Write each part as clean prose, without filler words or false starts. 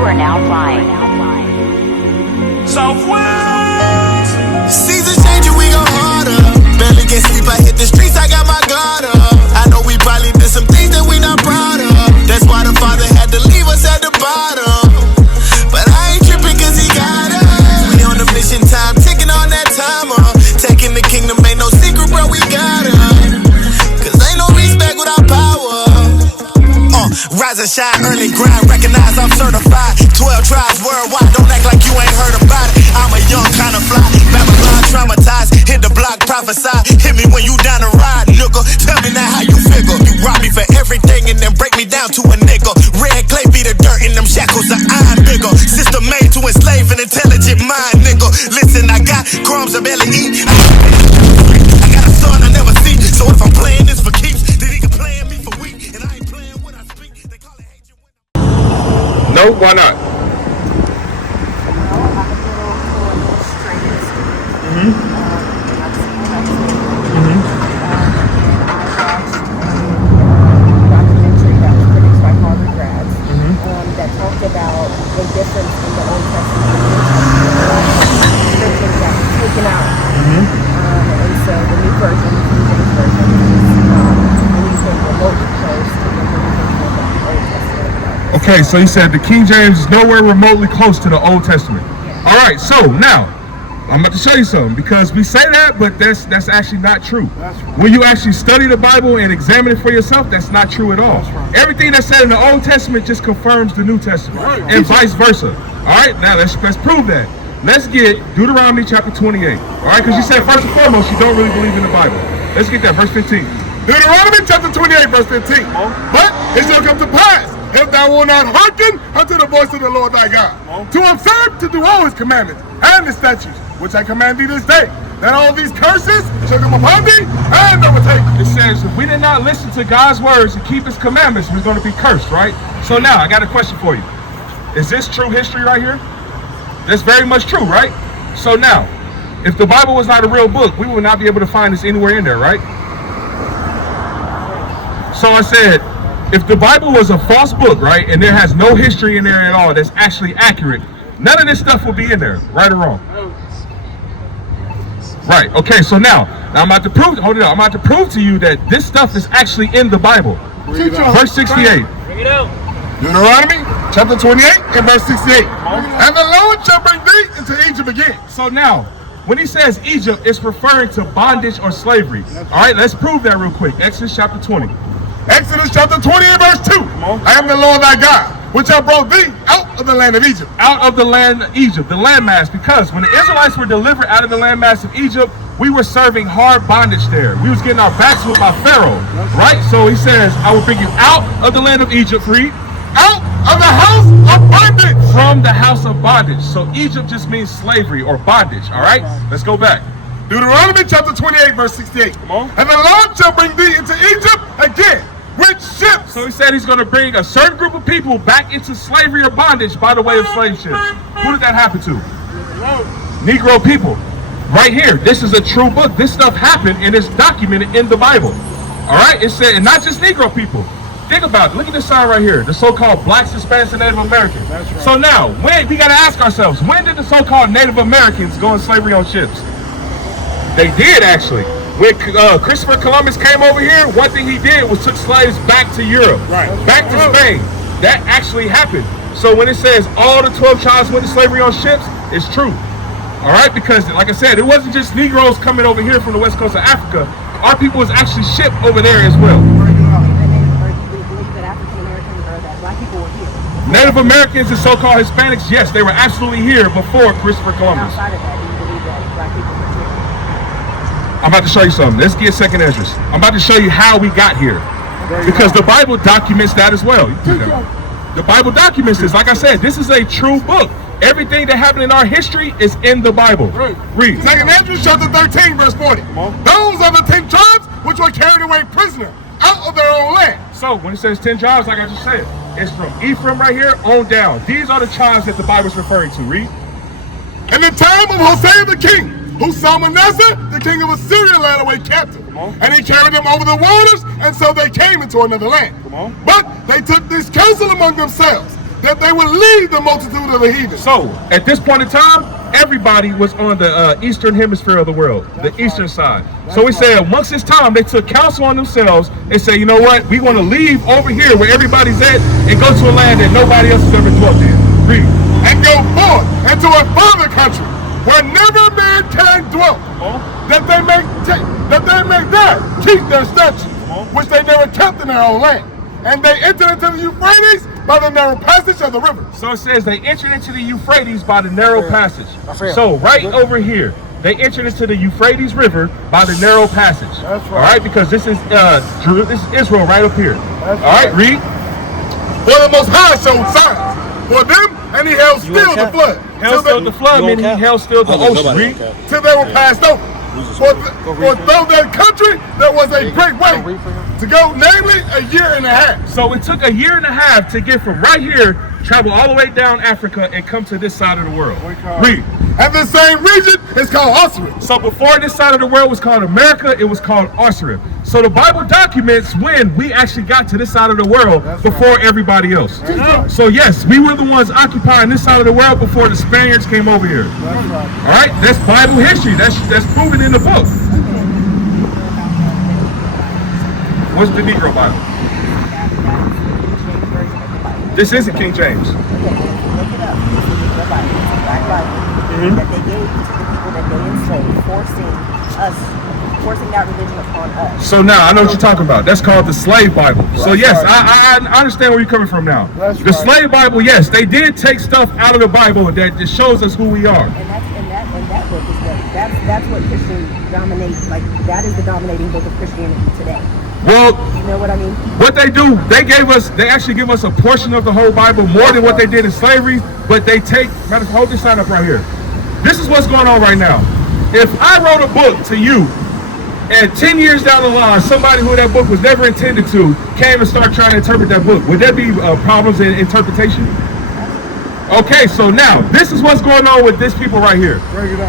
You are now flying. Southwest. Seasons changing, we go harder. Barely get sleep, I hit the streets, I got my guard up. I know we probably did some things that we not proud of. That's why the Father had to leave us at the bottom. But I ain't tripping cause he got us. We on a mission, time ticking on that timer. Taking the kingdom ain't no secret, bro, we got it. Cause ain't no respect without power. Rise and shine, early grind, recognize I'm certified. 12 tribes worldwide, don't act like you ain't heard about it. I'm a young kind of fly, Babylon traumatized. Hit the block, prophesy, hit me when you down the ride, nigga. Tell me now how you figure. You rob me for everything and then break me down to a nickel. Red clay be the dirt in them shackles of iron bigger. System made to enslave an intelligent mind, nigga. Listen, I got crumbs I barely eat. I got a son I never see, so if I'm playing this for keeps, then he can play me for weak. And I ain't playing what I speak. They call it hate. No, why not? That talked about the difference in the Old Testament and the New Testament. Scriptures that were taken out. And so the new version, the King James version, is anything remotely close to the interpretation of the Old Testament. Okay, so you said the King James is nowhere remotely close to the Old Testament. Yeah. All right, so now I'm about to show you something, because we say that, but that's actually not true. When you actually study the Bible and examine it for yourself, that's not true at all. Everything that's said in the Old Testament just confirms the New Testament, and vice versa. All right, now let's prove that. Let's get Deuteronomy chapter 28. All right, because you said first and foremost you don't really believe in the Bible. Let's get that, verse 15. Deuteronomy chapter 28, verse 15. But it shall come to pass, if thou wilt not hearken unto the voice of the Lord thy God, to observe to do all his commandments and his statutes, which I command thee this day, that all these curses shall come upon thee and overtake thee. It says if we did not listen to God's words and keep his commandments, we're going to be cursed, right? So now I got a question for you. Is this true history right here? That's very much true, right? So now, if the Bible was not a real book, we would not be able to find this anywhere in there, right? So I said, if the Bible was a false book, right, and there has no history in there at all that's actually accurate, none of this stuff will be in there, right or wrong? Right, okay, so now I'm about to prove, hold it up, I'm about to prove to you that this stuff is actually in the Bible. Verse 68. Bring it out. Deuteronomy chapter 28 and verse 68. And the Lord shall bring thee into Egypt again. So now, when he says Egypt, it's referring to bondage or slavery. All right, let's prove that real quick. Exodus chapter 20. Exodus chapter 20 and verse 2. I am the Lord thy God, which have brought thee out of the land of Egypt. Out of the land of Egypt, the landmass, because when the Israelites were delivered out of the landmass of Egypt, we were serving hard bondage there. We was getting our backs whipped by Pharaoh, right? So he says, I will bring you out of the land of Egypt, read. Out of the house of bondage. From the house of bondage. So Egypt just means slavery or bondage, all right? Let's go back. Deuteronomy chapter 28 verse 68. And the Lord shall bring thee into Egypt again with ships. So he said he's going to bring a certain group of people back into slavery or bondage by the way of slave ships. Who did that happen to? Negro people. Right here. This is a true book. This stuff happened and it's documented in the Bible. All right? It said, and not just Negro people. Think about it. Look at this sign right here. The so-called blacks, Hispanics, and Native Americans. That's right. So now, when we got to ask ourselves, when did the so-called Native Americans go in slavery on ships? They did, actually. When Christopher Columbus came over here, one thing he did was took slaves back to Europe, back to Spain. That actually happened. So when it says all the 12 tribes went to slavery on ships, it's true. All right, because like I said, it wasn't just Negroes coming over here from the west coast of Africa. Our people was actually shipped over there as well. Native Americans and so-called Hispanics, yes, they were absolutely here before Christopher Columbus. Outside of that, do you believe that black people were here? I'm about to show you something. Let's get second Esdras. I'm about to show you how we got here. Because the Bible documents that as well. The Bible documents this. Like I said, this is a true book. Everything that happened in our history is in the Bible. Read. Second Esdras chapter 13, verse 40. Those are the 10 tribes which were carried away prisoner out of their own land. So when it says 10 tribes, like I just said, it's from Ephraim right here on down. These are the tribes that the Bible is referring to. Read. In the time of Hosea the king, who saw Manasseh, the king of Assyria, led away captive. And he carried them over the waters, and so they came into another land. But they took this counsel among themselves, that they would lead the multitude of the heathen. So, at this point in time, everybody was on the eastern hemisphere of the world, the eastern side. So we said, amongst this time, they took counsel on themselves and said, you know what, we want to leave over here where everybody's at and go to a land that nobody else has ever dwelt in. Read. And go forth into a farther country where never man can dwell, that they may there keep their statutes, which they never kept in their own land. And they entered into the Euphrates by the narrow passage of the river. So it says they entered into the Euphrates by the narrow passage. So right over here, they entered into the Euphrates River by the narrow passage. That's right. All right, because this is Israel right up here. That's all right, read. For the Most High showed signs for them, and he held still the flood. Held still the flood, meaning he held still the ocean. Read. Till they were passed over. For though that country, there was a great way to go, namely a year and a half. So it took a year and a half to get from right here, travel all the way down Africa, and come to this side of the world. Read. And the same region is called Osiris. So before this side of the world was called America, it was called Osiris. So the Bible documents when we actually got to this side of the world before everybody else. So yes, we were the ones occupying this side of the world before the Spaniards came over here. All right, that's Bible history. That's proven in the book. What's the Negro Bible? This isn't King James. Look it up. This is the Bible. It's a black Bible that they gave to the people that they enslaved, forcing that religion upon us. So now I know what you're talking about. That's called the Slave Bible. So yes, I understand where you're coming from now. The Slave Bible, yes, they did take stuff out of the Bible that shows us who we are. And that book is that's what Christians dominate. Like that is the dominating book of Christianity today. Well, you know what I mean? What they do, they actually give us a portion of the whole Bible, more than what they did in slavery, but they take, hold this sign up right here. This is what's going on right now. If I wrote a book to you, and 10 years down the line, somebody who that book was never intended to came and started trying to interpret that book, would there be problems in interpretation? Okay, so now, this is what's going on with these people right here.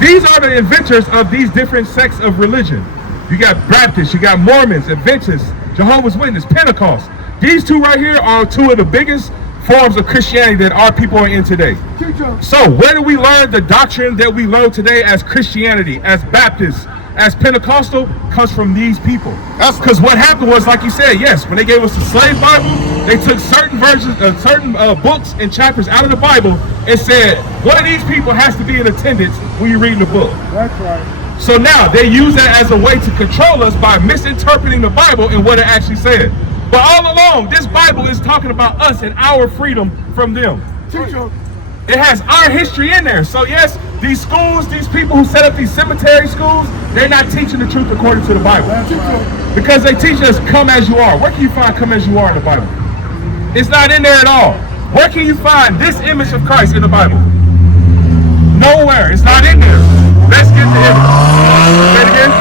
These are the inventors of these different sects of religion. You got Baptists, you got Mormons, Adventists, Jehovah's Witnesses, Pentecost. These two right here are two of the biggest forms of Christianity that our people are in today. So where do we learn the doctrine that we learn today as Christianity, as Baptists, as Pentecostal? Comes from these people. Because what happened was, like you said, yes, when they gave us the Slave Bible, they took certain versions, certain books and chapters out of the Bible and said, one of these people has to be in attendance when you're reading the book. That's right. So now they use that as a way to control us by misinterpreting the Bible and what it actually said. But all along, this Bible is talking about us and our freedom from them. It has our history in there. So yes, these schools, these people who set up these cemetery schools, they're not teaching the truth according to the Bible. Because they teach us come as you are. Where can you find come as you are in the Bible? It's not in there at all. Where can you find this image of Christ in the Bible? Nowhere. It's not in there. Let's get the image. Say it again.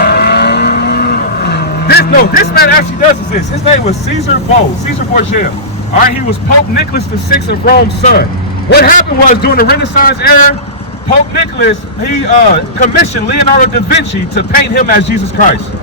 This man actually does this. His name was Caesar Borgia. All right, he was Pope Nicholas VI of Rome's son. What happened was during the Renaissance era, Pope Nicholas, he commissioned Leonardo da Vinci to paint him as Jesus Christ.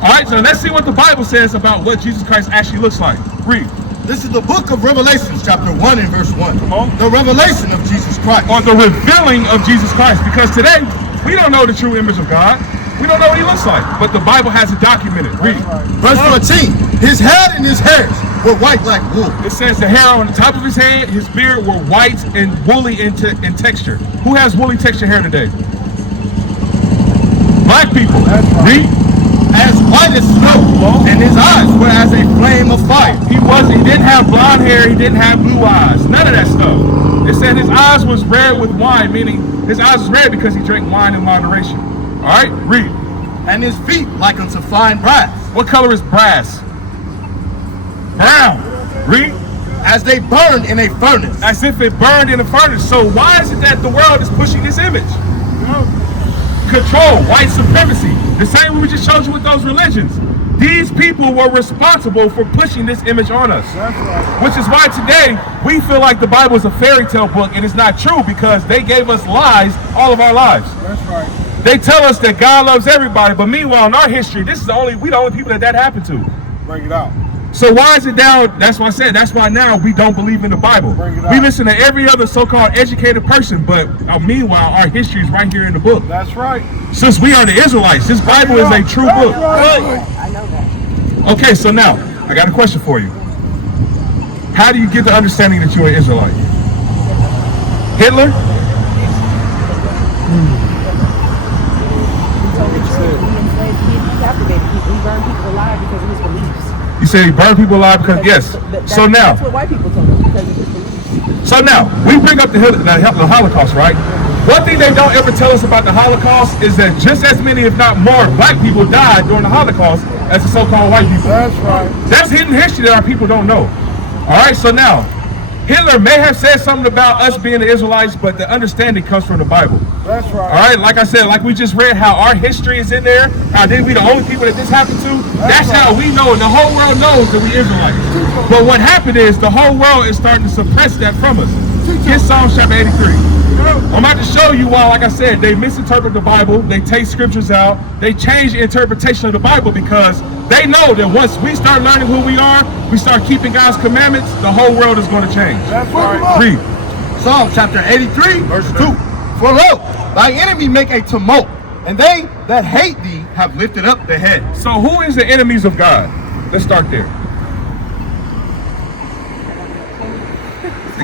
All right, so let's see what the Bible says about what Jesus Christ actually looks like. Read. This is the book of Revelation, chapter 1 and verse 1. The revelation of Jesus Christ. Or the revealing of Jesus Christ. Because today, we don't know the true image of God. We don't know what he looks like. But the Bible has it documented. Read. Verse 14. His head and his hairs were white like wool. It says the hair on the top of his head, his beard were white and woolly in texture. Who has woolly texture hair today? Black people. Read. As white as snow, and his eyes were as a flame of fire. He didn't have blonde hair, he didn't have blue eyes, none of that stuff. It said his eyes was red with wine, meaning his eyes was red because he drank wine in moderation. All right, read. And his feet like unto fine brass. What color is brass? Brown. Read. As they burned in a furnace. As if it burned in a furnace. So why is it that the world is pushing this image? Control, white supremacy. The same we just showed you with those religions. These people were responsible for pushing this image on us. Which is why today we feel like the Bible is a fairy tale book, and it's not true because they gave us lies all of our lives. That's right. They tell us that God loves everybody, but meanwhile in our history, we the only people that happened to. Bring it out. So why is it down? That's why I said, that's why now we don't believe in the Bible. We listen to every other so-called educated person, but meanwhile, our history is right here in the book. That's right. Since we are the Israelites, this Bible is a true book. I know that. Okay, so now, I got a question for you. How do you get the understanding that you're an Israelite? Hitler? He captivated people. He burned people alive because of his beliefs. You say he burned people alive because, yes. So now, That's what white people told us, because of his beliefs. so now, we bring up the Holocaust, right? One thing they don't ever tell us about the Holocaust is that just as many, if not more, black people died during the Holocaust as the so-called white people. That's right. That's hidden history that our people don't know. All right, so now, Hitler may have said something about us being the Israelites, but the understanding comes from the Bible. That's right. All right, like I said, like we just read how our history is in there, how then we the only people that this happened to, that's how we know, and the whole world knows that we Israelites. But what happened is the whole world is starting to suppress that from us. Get Psalm chapter 83. I'm about to show you why, like I said, they misinterpret the Bible, they take scriptures out, they change the interpretation of the Bible because they know that once we start learning who we are, we start keeping God's commandments, the whole world is going to change. That's right. Read. Psalm chapter 83, verse 2. For lo, thy enemy make a tumult, and they that hate thee have lifted up their head. So who is the enemies of God? Let's start there.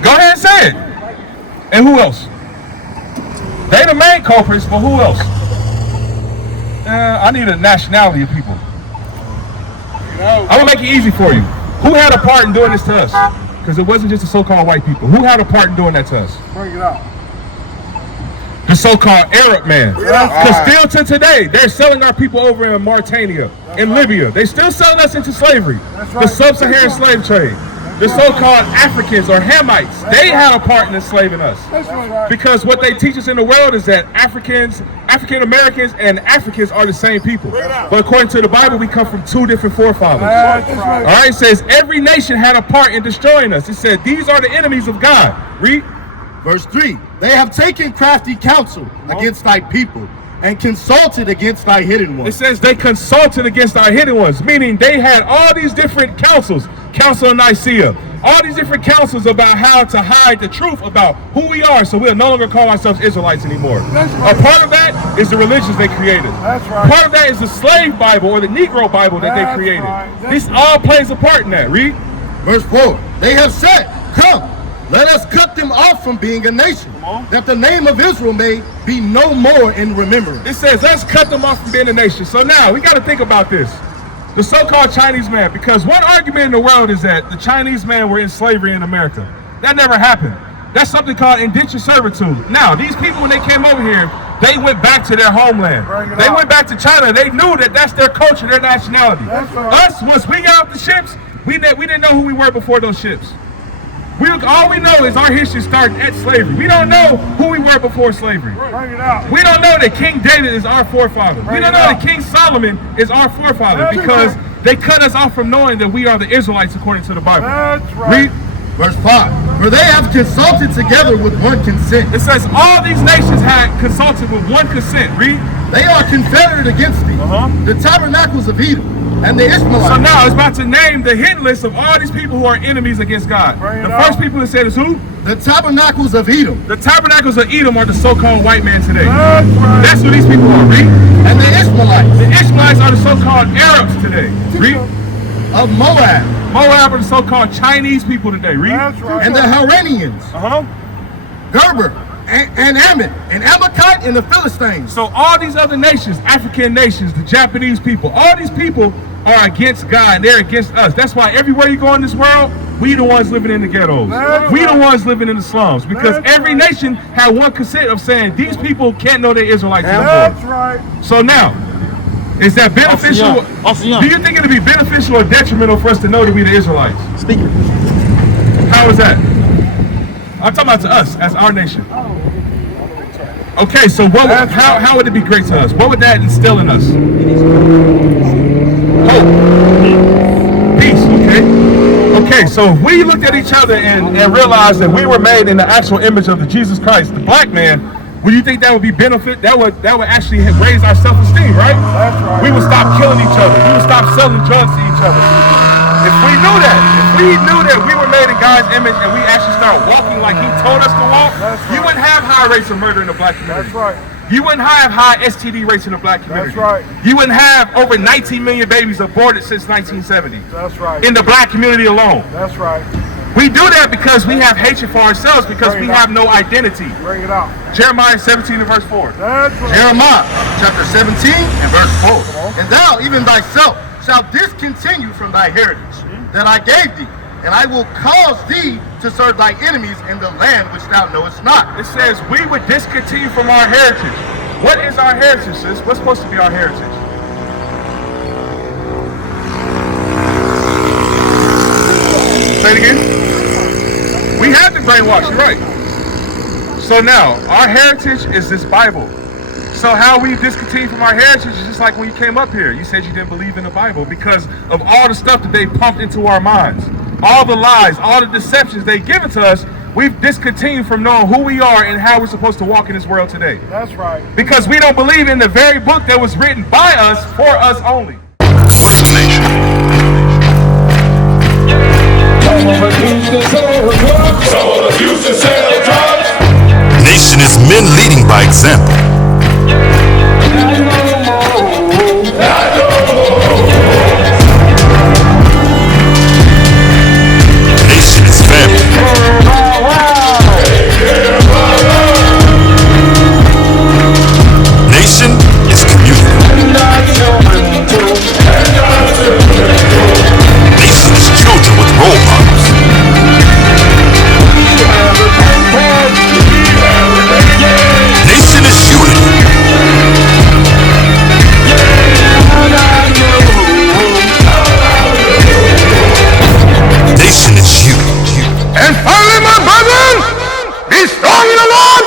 Go ahead and say it. And who else? They the main culprits, but who else? I need a nationality of people. I'm gonna make it easy for you. Who had a part in doing this to us? Because it wasn't just the so-called white people. Who had a part in doing that to us? Bring it out. The so-called Arab man. Because still to today, they're selling our people over in Mauritania, in Libya. They're still selling us into slavery. The sub-Saharan slave trade. The so-called Africans or Hamites, they had a part in enslaving us. Because what they teach us in the world is that African Americans and Africans are the same people. But according to the Bible, we come from two different forefathers. All right, it says every nation had a part in destroying us. It said these are the enemies of God. Read. Verse 3. They have taken crafty counsel against thy people, and consulted against thy hidden It ones. says they consulted against our hidden ones, meaning they had all these different councils. Council of Nicaea, all these different councils about how to hide the truth about who we are, so we'll no longer call ourselves Israelites anymore. A part of that is the religions they created. That's right. Part of that is the slave Bible or the Negro Bible that they created. This all plays a part in that. Read. Verse 4. They have said, come, let us cut them off from being a nation, that the name of Israel may be no more in remembrance. It says let's cut them off from being a nation. So now we got to think about this. The so-called Chinese man, because one argument in the world is that the Chinese men were in slavery in America. That never happened. That's something called indentured servitude. Now, these people, when they came over here, they went back to their homeland. They went back to China. They knew that that's their culture, their nationality. Us, once we got off the ships, we didn't know who we were before those ships. All we know is our history started at slavery. We don't know who we were before slavery. We don't know that King David is our forefather. We don't know that King Solomon is our forefather because they cut us off from knowing that we are the Israelites according to the Bible. Read. Verse 5. For they have consulted together with one consent. It says all these nations had consulted with one consent. Read. They are confederate against thee. The tabernacles of Edom and the Ishmaelites. So now it's about to name the hit list of all these people who are enemies against God. The first people that said is who? The tabernacles of Edom. The tabernacles of Edom are the so-called white man today. That's who these people are. Read. And the Ishmaelites. The Ishmaelites are the so-called Arabs today. Read. Of Moab. Moab are the so-called Chinese people today. Read. And the Haranians. Gerber. And Ammon, and Amalekite, and the Philistines. So all these other nations, African nations, the Japanese people, all these people are against God, and they're against us. That's why everywhere you go in this world, we the ones living in the ghettos. We the ones living in the slums. Because every nation had one consent of saying, these people can't know they're Israelites anymore. That's right. So now, is that beneficial? Do you think it'd be beneficial or detrimental for us to know that we're the Israelites? Speaker. How is that? I'm talking about to us, as our nation. Okay, so how would it be great to us? What would that instill in us? Hope. Peace, okay? Okay, so if we looked at each other and realized that we were made in the actual image of the Jesus Christ, the black man, would you think that would be benefit? That would actually raise our self-esteem, right? That's right. We would stop killing each other. We would stop selling drugs to each other. If we knew that we were made in God's image and we actually start walking like He told us to walk, you wouldn't have high rates of murder in the black community. That's right. You wouldn't have high STD rates in the black community. That's right. You wouldn't have over 19 million babies aborted since 1970. That's right. In the black community alone. That's right. We do that because we have hatred for ourselves because we have no identity. Bring it out. Jeremiah 17 and verse 4. That's right. Jeremiah chapter 17 and verse 4. And thou, even thyself, shalt discontinue from thy heritage that I gave thee, and I will cause thee to serve thy enemies in the land which thou knowest not. It says we would discontinue from our heritage. What is our heritage, sis? What's supposed to be our heritage? Say it again. We have to brainwash, you're right. So now, our heritage is this Bible. So how we discontinue from our heritage is just like when you came up here. You said you didn't believe in the Bible because of all the stuff that they pumped into our minds. All the lies, all the deceptions they give it to us, we've discontinued from knowing who we are and how we're supposed to walk in this world today. That's right. Because we don't believe in the very book that was written by us, for us only. What's the nation? Nation is men leading by example. Nation is family. Nation is community. Nation is children with role models. Nation is unity. Nation is you. And finally, my brethren, be strong in the Lord